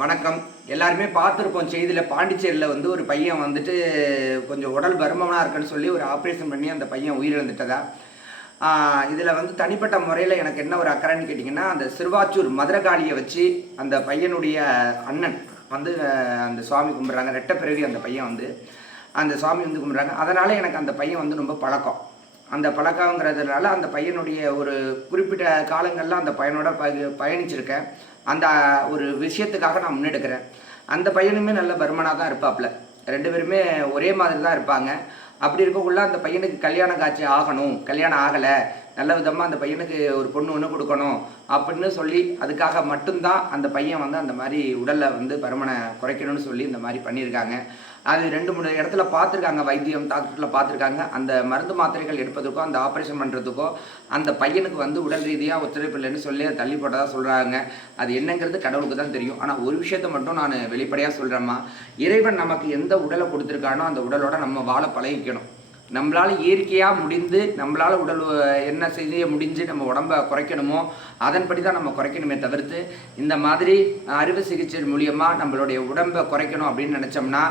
வணக்கம். எல்லாருமே பார்த்துருப்போம். செய்தியில் பாண்டிச்சேரியில் வந்து ஒரு பையன் வந்துட்டு கொஞ்சம் உடல் பருமனாக இருக்குன்னு சொல்லி ஒரு ஆப்ரேஷன் பண்ணி அந்த பையன் உயிரிழந்துட்டதா? இதில் வந்து தனிப்பட்ட முறையில் எனக்கு என்ன ஒரு அக்கறைன்னு கேட்டிங்கன்னா அந்த சிறுவாச்சூர் மதுரகாளியை வச்சு அந்த பையனுடைய அண்ணன் வந்து அந்த சுவாமி கும்பிட்றாங்க. ரெட்ட பிறவி அந்த பையன் வந்து அந்த சுவாமி வந்து கும்பிட்றாங்க. அதனால் எனக்கு அந்த பையன் வந்து ரொம்ப பழக்கம். அந்த பழக்கங்கிறதுனால அந்த பையனுடைய ஒரு குறிப்பிட்ட காலங்களில் அந்த பையனோட பய பயணிச்சிருக்கேன். அந்த ஒரு விஷயத்துக்காக நான் முன்னெடுக்கிறேன். அந்த பையனுமே நல்ல பருமனாக தான் இருப்பாப்புல ரெண்டு பேருமே ஒரே மாதிரி தான் இருப்பாங்க. அப்படி இருக்கக்குள்ள அந்த பையனுக்கு கல்யாண காட்சி ஆகணும். கல்யாணம் ஆகலை. நல்ல விதமாக அந்த பையனுக்கு ஒரு பொண்ணு ஒன்று கொடுக்கணும் அப்படின்னு சொல்லி அதுக்காக மட்டும்தான் அந்த பையன் வந்து அந்த மாதிரி உடலில் வந்து பருமனை குறைக்கணும்னு சொல்லி இந்த மாதிரி பண்ணியிருக்காங்க. அது ரெண்டு மூணு இடத்துல பார்த்துருக்காங்க வைத்தியம் டாக்டரில் பார்த்துருக்காங்க. அந்த மருந்து மாத்திரைகள் எடுப்பதற்கோ அந்த ஆப்ரேஷன் பண்ணுறதுக்கோ அந்த பையனுக்கு வந்து உடல் ரீதியாக ஒத்துழைப்பு இல்லைன்னு சொல்லி அதை தள்ளி போட்டதாக சொல்கிறாங்க அது என்னங்கிறது கடவுளுக்கு தான் தெரியும். ஆனால் ஒரு விஷயத்த மட்டும் நான் வெளிப்படையாக சொல்கிறேம்மா இறைவன் நமக்கு எந்த உடலை கொடுத்துருக்கானோ அந்த உடலோட நம்ம வாழ பழகிக்கணும். நம்மளால் இயற்கையாக முடிந்து நம்மளால் உடல் என்ன செய்ய முடிஞ்சு நம்ம உடம்பை குறைக்கணுமோ அதன்படி தான் நம்ம குறைக்கணுமே தவிர்த்து இந்த மாதிரி அறுவை சிகிச்சை மூலியமாக நம்மளுடைய உடம்பை குறைக்கணும் அப்படின்னு நினச்சோம்னா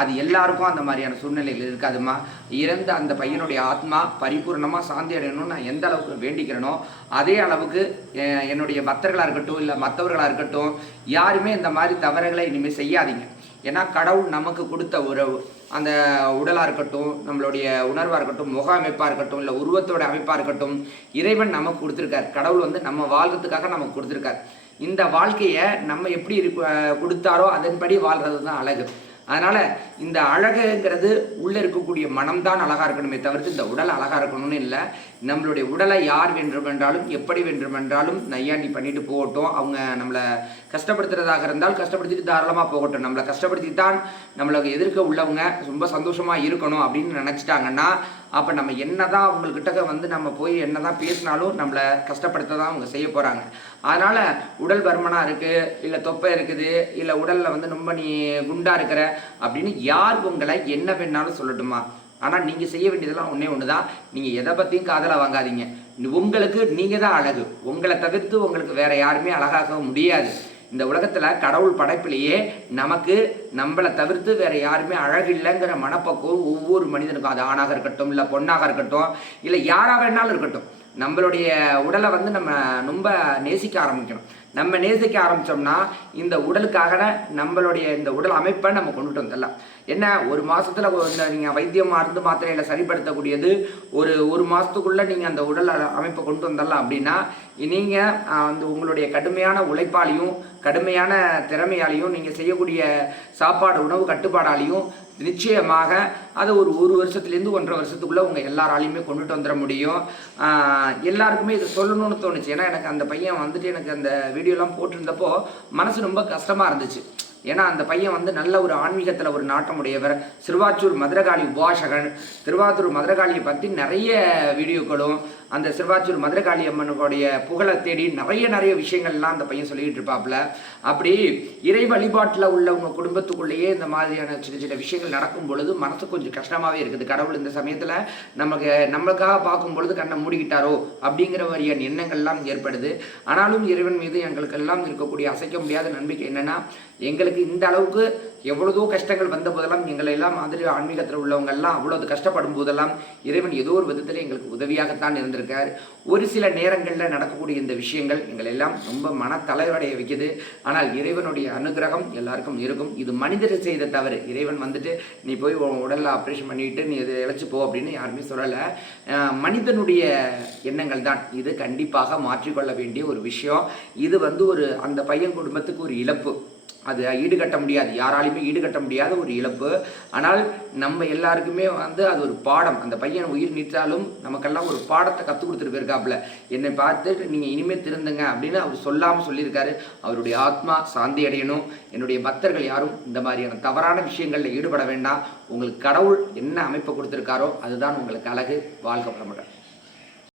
அது எல்லாருக்கும் அந்த மாதிரியான சூழ்நிலைகள் இருக்காதுமா இறந்த அந்த பையனுடைய ஆத்மா பரிபூர்ணமாக சாந்தி அடையணும்னு நான் எந்த அளவுக்கு வேண்டிக்கிறேனோ அதே அளவுக்கு என்னுடைய பக்தர்களாக இருக்கட்டும் இல்லை மற்றவர்களாக இருக்கட்டும் யாருமே இந்த மாதிரி தவறுகளை இனிமேல் செய்யாதீங்க. ஏன்னா கடவுள் நமக்கு கொடுத்த உறவு. அந்த உடலாக இருக்கட்டும் நம்மளுடைய உணர்வாக இருக்கட்டும் முக அமைப்பாக இருக்கட்டும் இல்லை உருவத்தோட அமைப்பாக இருக்கட்டும் இறைவன் நமக்கு கொடுத்துருக்கார். கடவுள் வந்து நம்ம வாழ்றதுக்காக நமக்கு கொடுத்துருக்கார். இந்த வாழ்க்கையை நம்ம எப்படி இருக்க கொடுத்தாரோ அதன்படி வாழ்கிறது தான் அழகு. அதனால இந்த அழகுங்கிறது உள்ளே இருக்கக்கூடிய மனம்தான் அழகாக இருக்கணுமே தவிர்த்து இந்த உடல் அழகாக இருக்கணும்னு இல்லை. நம்மளுடைய உடலை யார் வேண்டுமென்றாலும் எப்படி வேண்டுமென்றாலும் நையாண்டி பண்ணிட்டு போகட்டும். அவங்க நம்மளை கஷ்டப்படுத்துறதாக இருந்தால் கஷ்டப்படுத்திட்டு தாராளமாக போகட்டும். நம்மளை கஷ்டப்படுத்தி தான் நம்மளுக்கு எதிர்க்க உள்ளவங்க ரொம்ப சந்தோஷமாக இருக்கணும் அப்படின்னு நினச்சிட்டாங்கன்னா அப்போ நம்ம என்னதான் அவங்கக்கிட்ட வந்து நம்ம போய் என்னதான் பேசினாலும் நம்மளை கஷ்டப்படுத்த தான் அவங்க செய்ய போகிறாங்க அதனால் உடல் பருமனாக இருக்குது இல்லை தொப்பை இருக்குது இல்லை உடலில் வந்து ரொம்ப நீ குண்டாக இருக்கிற அப்படின்னு யார் உங்களை என்ன வேணாலும் சொல்லட்டுமா? ஆனால் நீங்கள் செய்ய வேண்டியதெல்லாம் ஒன்றே ஒன்று தான் நீங்கள் எதை பற்றியும் காதல வாங்காதீங்க. உங்களுக்கு நீங்கள் தான் அழகு. உங்களை தவிர்த்து உங்களுக்கு வேறு யாருமே அழகாக முடியாது. இந்த உலகத்தில் கடவுள் படைப்பிலேயே நமக்கு நம்மளை தவிர்த்து வேற யாருமே அழகு இல்லைங்கிற மனப்பக்குவம் ஒவ்வொரு மனிதனுக்கும். அது ஆணாக இருக்கட்டும் இல்லை பொண்ணாக இருக்கட்டும் இல்லை யாராக வேணாலும் இருக்கட்டும். நம்மளுடைய உடலை வந்து நம்ம ரொம்ப நேசிக்க ஆரம்பிக்கணும். நம்ம நேசிக்க ஆரம்பிச்சோம்னா இந்த உடலுக்காக நம்மளுடைய இந்த உடல் அமைப்பை நம்ம கொண்டுட்டு வந்துடலாம். என்ன ஒரு மாதத்தில் இந்த நீங்கள் வைத்தியம் மருந்து மாத்திரையில் சரிப்படுத்தக்கூடியது ஒரு ஒரு மாதத்துக்குள்ளே நீங்கள் அந்த உடல் அமைப்பை கொண்டு வந்துடலாம் அப்படின்னா நீங்கள் அந்த உங்களுடைய கடுமையான உழைப்பாலையும் கடுமையான திறமையாலையும் நீங்கள் செய்யக்கூடிய சாப்பாடு உணவு கட்டுப்பாடாலையும் நிச்சயமாக அதை ஒரு ஒரு வருஷத்துலேருந்து ஒன்றரை வருஷத்துக்குள்ளே உங்கள் எல்லாராலையுமே கொண்டுட்டு வந்துட முடியும். எல்லாருக்குமே இது சொல்லணும்னு தோணுச்சு. ஏன்னா எனக்கு அந்த பையன் வந்துட்டு எனக்கு அந்த வீடியோலாம் போட்டிருந்தப்போ மனசு ரொம்ப கஷ்டமாக இருந்துச்சு. ஏன்னா அந்த பையன் வந்து நல்ல ஒரு ஆன்மீகத்தில் ஒரு நாட்டமுடையவர். சிறுவாச்சூர் மதுரகாளி உபாசகன். திருவாத்தூர் மதுரகாளியை பற்றி நிறைய வீடியோக்களும் அந்த சிறுவாச்சூர் மதுரகாளி அம்மனுடைய புகழை தேடி நிறைய நிறைய விஷயங்கள்லாம் அந்த பையன் சொல்லிகிட்டு இருப்பாப்புல. அப்படி இறை வழிபாட்டில் உள்ளவங்க குடும்பத்துக்குள்ளேயே இந்த மாதிரியான சின்ன சின்ன விஷயங்கள் நடக்கும் பொழுது மனசு கொஞ்சம் கஷ்டமாகவே இருக்குது. கடவுள் இந்த சமயத்தில் நமக்கு நம்மளுக்காக பார்க்கும் பொழுது கண்ணை மூடிக்கிட்டாரோ அப்படிங்கிற மாதிரியான எண்ணங்கள்லாம் ஏற்படுது. ஆனாலும் இறைவன் மீது எங்களுக்கெல்லாம் இருக்கக்கூடிய அசைக்க முடியாத நம்பிக்கை என்னன்னா எங்களுக்கு இந்த அளவுக்கு எவ்வளவோ கஷ்டங்கள் வந்த போதெல்லாம் எங்களை எல்லாம் மாதிரி ஆன்மீகத்தில் உள்ளவங்க எல்லாம் அவ்வளவு கஷ்டப்படும் போதெல்லாம் இறைவன் ஏதோ ஒரு விதத்தில் எங்களுக்கு உதவியாகத்தான் இருந்திருக்கார். ஒரு சில நேரங்களில் நடக்கக்கூடிய இந்த விஷயங்கள் எங்களை எல்லாம் ரொம்ப மன தலைவடைய வைக்குது. ஆனால் இறைவனுடைய அனுகிரகம் எல்லாருக்கும் இருக்கும். இது மனிதர் செய்த தவறு. இறைவன் வந்துட்டு நீ போய் உன் உடல்ல ஆப்ரேஷன் பண்ணிட்டு நீ இதை இழைச்சி போ அப்படின்னு யாருமே சொல்லலை. மனிதனுடைய எண்ணங்கள் தான். இது கண்டிப்பாக மாற்றிக்கொள்ள வேண்டிய ஒரு விஷயம். இது வந்து ஒரு அந்த பையன் குடும்பத்துக்கு ஒரு இழப்பு. அது ஈடுகட்ட முடியாது. யாராலையுமே ஈடுகட்ட முடியாத ஒரு இழப்பு. ஆனால் நம்ம எல்லாருக்குமே வந்து அது ஒரு பாடம். அந்த பையன் உயிர் நீத்தாலும் நமக்கெல்லாம் ஒரு பாடத்தை கற்றுக் கொடுத்துட்டு போயிருக்காப்புல. என்னை பார்த்து நீங்கள் இனிமேல் திருந்துங்க அப்படின்னு அவர் சொல்லாமல் சொல்லியிருக்காரு. அவருடைய ஆத்மா சாந்தி அடையணும். என்னுடைய பக்தர்கள் யாரும் இந்த மாதிரியான தவறான விஷயங்களில் ஈடுபட வேண்டாம். உங்களுக்கு கடவுள் என்ன அமைப்பை கொடுத்துருக்காரோ அதுதான் உங்களுக்கு அழகு வாழ்க்கை மாட்டேன்